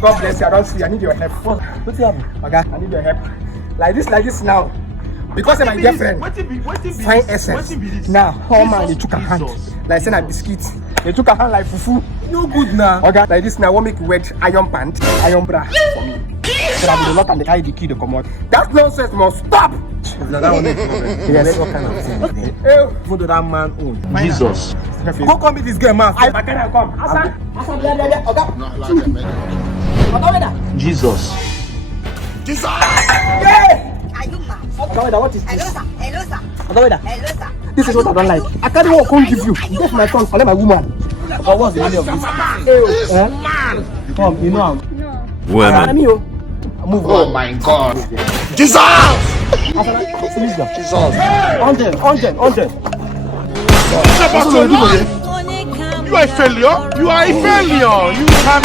God bless you. I don't see. I need your help. What's happening? Okay, I need your help. Like this now. Because of my girlfriend, fine essence. Now, how man, they took a hand. Like saying a biscuit. They took a hand like fufu. No good now. Okay, like this now, what make you wear iron pant, iron bra for me. So I will not and the carry the key to come out. That nonsense must stop. Now that one is problem. Yes. What kind of thing? Hey, Go to that man own. Jesus. Go come meet this girl, man. I can come. Asa, okay. Jesus. Yeah. Are you mad? Okay, what is Hello, this? sir. Hello, sir. Okay, Hello, sir. this is what I don't like. I can't walk home give you. Get my son, collect my woman. But what's the meaning of this? Eh? Come, you know. Women. Move Oh on. my God. Jesus! Jesus. 100. You are a failure. You are a failure. You have